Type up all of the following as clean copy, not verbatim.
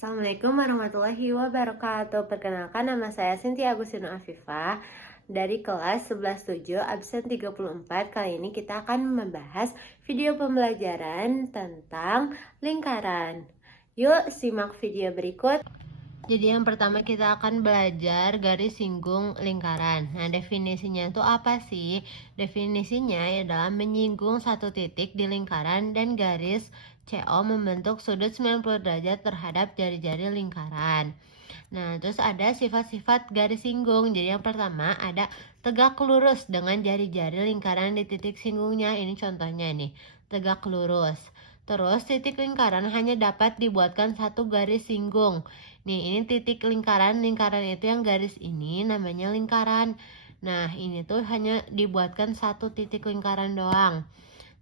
Assalamualaikum warahmatullahi wabarakatuh. Perkenalkan, nama saya Cynthia Agustina Afifah dari kelas 11-7 absen 34. Kali ini kita akan membahas video pembelajaran tentang lingkaran. Yuk simak video berikut. Jadi yang pertama kita akan belajar garis singgung lingkaran. Nah, definisinya itu apa sih? Definisinya adalah menyinggung satu titik di lingkaran dan garis CO membentuk sudut 90 derajat terhadap jari-jari lingkaran. Nah, terus ada sifat-sifat garis singgung. Jadi yang pertama ada tegak lurus dengan jari-jari lingkaran di titik singgungnya. Ini contohnya nih, tegak lurus. Terus titik lingkaran hanya dapat dibuatkan satu garis singgung. Nih, ini titik lingkaran itu yang garis ini namanya lingkaran. Nah, ini tuh hanya dibuatkan satu titik lingkaran doang.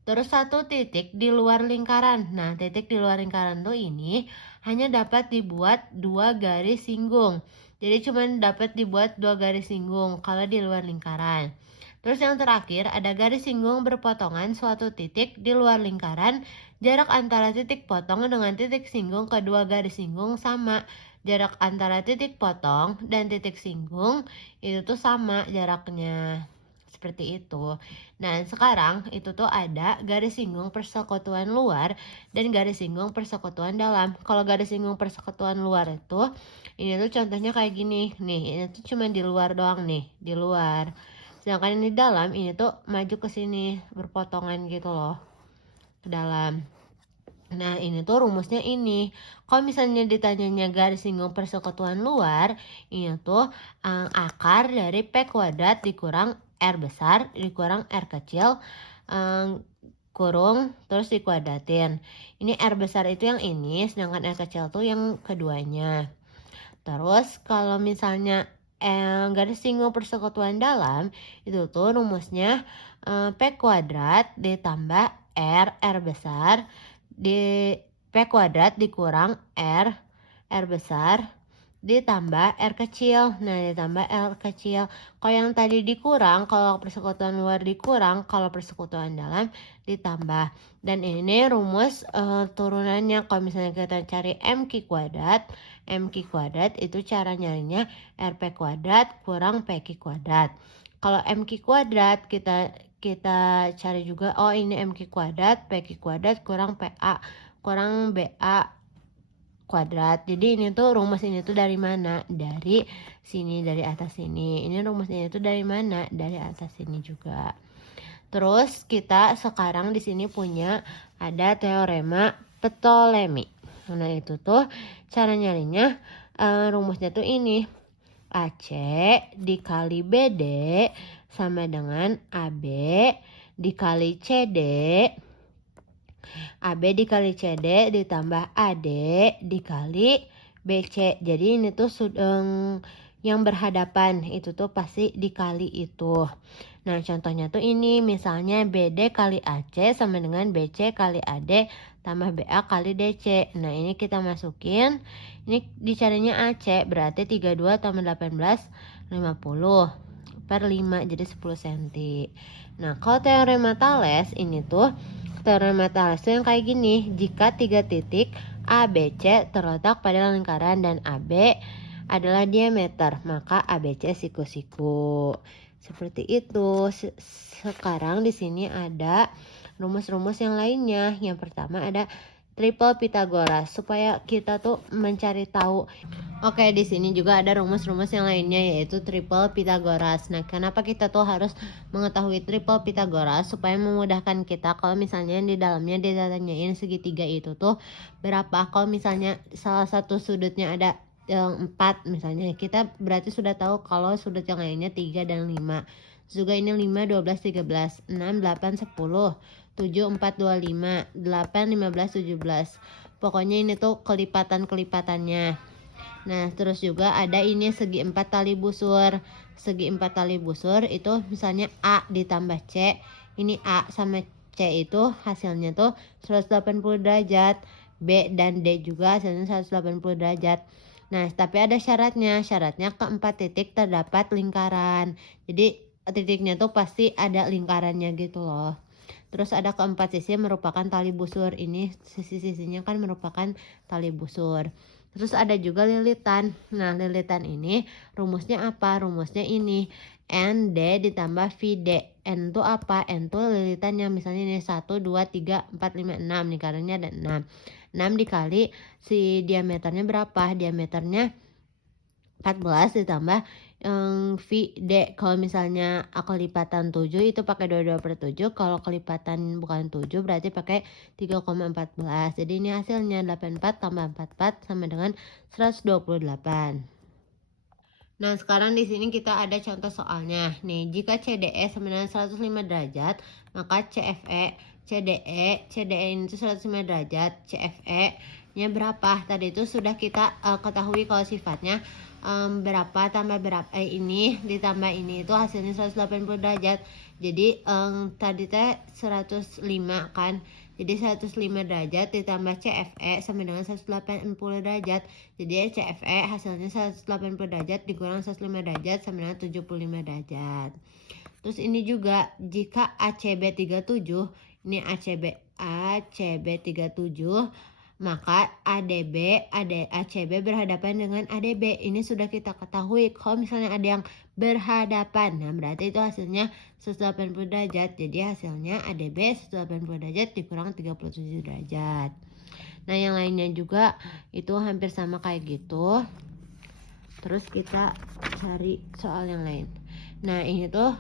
Terus satu titik di luar lingkaran. Nah, titik di luar lingkaran tuh ini hanya dapat dibuat dua garis singgung. Jadi cuma dapat dibuat dua garis singgung kalau di luar lingkaran. Terus yang terakhir ada garis singgung berpotongan suatu titik di luar lingkaran. Jarak antara titik potong dengan titik singgung kedua garis singgung sama. Jarak antara titik potong dan titik singgung itu tuh sama jaraknya. Seperti itu. Nah, sekarang itu tuh ada garis singgung persekutuan luar dan garis singgung persekutuan dalam. Kalau garis singgung persekutuan luar itu, ini tuh contohnya kayak gini. Nih, ini tuh cuma di luar doang nih, di luar. Sedangkan ini dalam, ini tuh maju ke sini, berpotongan gitu loh, ke dalam. Nah, ini tuh rumusnya ini. Kalau misalnya ditanyanya garis singgung persekutuan luar, ini tuh akar dari P kuadrat dikurang R besar dikurang R kecil kurung terus dikuadratin. Ini R besar itu yang ini, sedangkan R kecil tuh yang keduanya. Terus kalau misalnya garis singgung persekutuan dalam, itu tuh rumusnya P kuadrat ditambah R besar di P kuadrat dikurang R besar ditambah R kecil. Nah, ditambah R kecil. Kalau yang tadi dikurang, kalau persekutuan luar dikurang, kalau persekutuan dalam ditambah. Dan ini rumus turunannya. Kalau misalnya kita cari MQ kuadrat itu cara nyarinya RP kuadrat kurang PQ kuadrat. Kalau MQ kuadrat kita cari juga, oh ini MQ kuadrat, PQ kuadrat kurang PA kurang BA kuadrat. Jadi ini tuh rumus ini tuh dari mana? Dari sini, dari atas sini. Ini rumus ini tuh dari mana? Dari atas sini juga. Terus kita sekarang di sini punya ada teorema Ptolemy. Nah, itu tuh cara nyarinya rumusnya tuh ini. AC dikali BD sama dengan AB dikali CD. AB dikali CD ditambah AD dikali BC. Jadi ini tuh yang berhadapan itu tuh pasti dikali itu. Nah, contohnya tuh ini misalnya BD kali AC sama dengan BC kali AD tambah BA kali DC. Nah, ini kita masukin. Ini dicarinya AC berarti 32 tambah 18 50 per 5 jadi 10 cm. Nah, kalau teorema Thales ini tuh teorema Thales yang kayak gini. Jika tiga titik A, B, C terletak pada lingkaran dan AB adalah diameter, maka ABC siku-siku. Seperti itu. Sekarang di sini ada rumus-rumus yang lainnya. Yang pertama ada triple Pythagoras supaya kita tuh mencari tahu. Oke, di sini juga ada rumus-rumus yang lainnya yaitu triple Pythagoras. Nah, kenapa kita tuh harus mengetahui triple Pythagoras supaya memudahkan kita kalau misalnya di dalamnya ditanyain segitiga itu tuh berapa. Kalau misalnya salah satu sudutnya ada 4 misalnya, kita berarti sudah tahu kalau sudut yang lainnya 3 dan 5. Juga ini 5, 12, 13, 6, 8, 10, 7, 4, 25, 8, 15, 17. Pokoknya ini tuh kelipatan-kelipatannya. Nah, terus juga ada ini segi 4 tali busur. Segi 4 tali busur itu misalnya A ditambah C. Ini A sama C itu hasilnya tuh 180 derajat. B dan D juga hasilnya 180 derajat. Nah, tapi ada syaratnya. Syaratnya keempat titik terdapat lingkaran. Jadi titiknya tuh pasti ada lingkarannya gitu loh. Terus ada keempat sisi merupakan tali busur. Ini sisi-sisinya kan merupakan tali busur. Terus ada juga lilitan. Nah, lilitan ini rumusnya apa? Rumusnya ini ND ditambah VD. N itu apa? N itu lilitannya, misalnya ini 1, 2, 3, 4, 5, 6. Nih karangnya ada 6. 6 dikali si diameternya berapa? Diameternya 14 ditambah VD. Kalau misalnya kelipatan 7 itu pakai 22/7. Kalau kelipatan bukan 7 berarti pakai 3,14. Jadi ini hasilnya 84 tambah 44 sama dengan 128. Nah, sekarang di sini kita ada contoh soalnya. Nih, jika CDE sama dengan 105 derajat, maka CDE ini itu 105 derajat, CFE-nya berapa? Tadi itu sudah kita ketahui kalau sifatnya berapa tambah berapa ini ditambah ini itu hasilnya 180 derajat. Jadi tadi teh 105 kan. Jadi 105 derajat ditambah CFE sama dengan 180 derajat. Jadi CFE hasilnya 180 derajat dikurang 105 derajat sama dengan 75 derajat. Terus ini juga jika ACB 37, ini ACB 37, maka ACB berhadapan dengan ADB. Ini sudah kita ketahui kalau misalnya ada yang berhadapan, nah berarti itu hasilnya 180 derajat. Jadi hasilnya ADB 180 derajat dikurang 37 derajat. Nah, yang lainnya juga itu hampir sama kayak gitu. Terus kita cari soal yang lain. Nah, ini tuh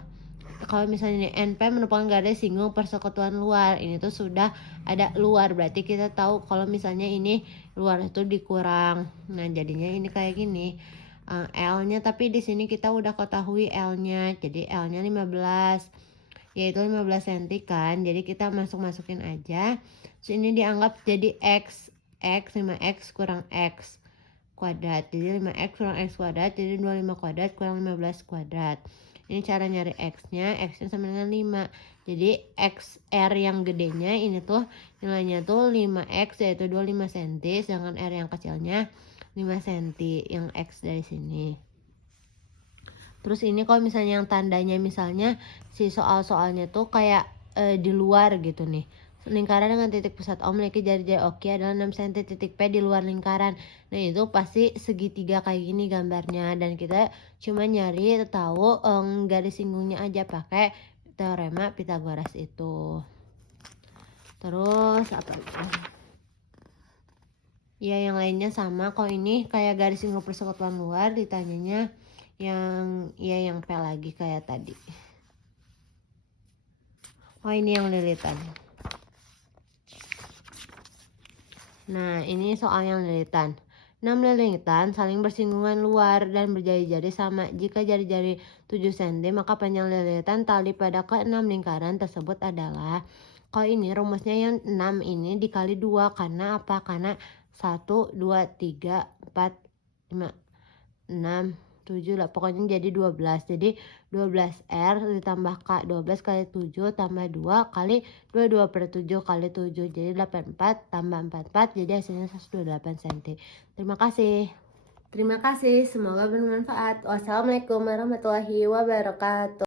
kalau misalnya NP merupakan garis singgung persekutuan luar, ini tuh sudah ada luar, berarti kita tahu kalau misalnya ini luar itu dikurang. Nah, jadinya ini kayak gini. L-nya, tapi di sini kita udah ketahui L-nya. Jadi L-nya 15, yaitu 15 cm kan. Jadi kita masukin aja. So, ini dianggap jadi X 5X kurang X kuadrat. Jadi 5X kurang X kuadrat, jadi 25 kuadrat kurang 15 kuadrat. Ini cara nyari X-nya sama dengan 5. Jadi XR yang gedenya ini tuh nilainya tuh 5X yaitu 25 cm, sedangkan R yang kecilnya 5 cm yang X dari sini. Terus ini kalau misalnya yang tandanya misalnya si soal-soalnya tuh kayak di luar gitu nih. Lingkaran dengan titik pusat O memiliki jari-jari oki adalah 6 cm, titik P di luar lingkaran. Nah, itu pasti segitiga kayak gini gambarnya, dan kita cuma nyari tahu garis singgungnya aja pakai teorema Pythagoras itu. Terus apa ya, yang lainnya sama. Kalau ini kayak garis singgung persekutuan luar, ditanyanya yang P lagi kayak tadi. Oh, ini yang lilitan. Nah, ini soal yang lilitan. 6 lilitan saling bersinggungan luar dan berjari-jari sama. Jika jari-jari 7 cm, maka panjang lilitan tali pada ke-6 lingkaran tersebut adalah. Kalau ini rumusnya yang 6 ini dikali 2. Karena apa? Karena 1, 2, 3, 4, 5, 6, 7 lah. Pokoknya jadi 12. Jadi 12R ditambah K. 12 kali 7 tambah 2 kali 22/7 kali 7. Jadi 84 tambah 44. Jadi hasilnya 128 cm. Terima kasih. Semoga bermanfaat. Wassalamualaikum warahmatullahi wabarakatuh.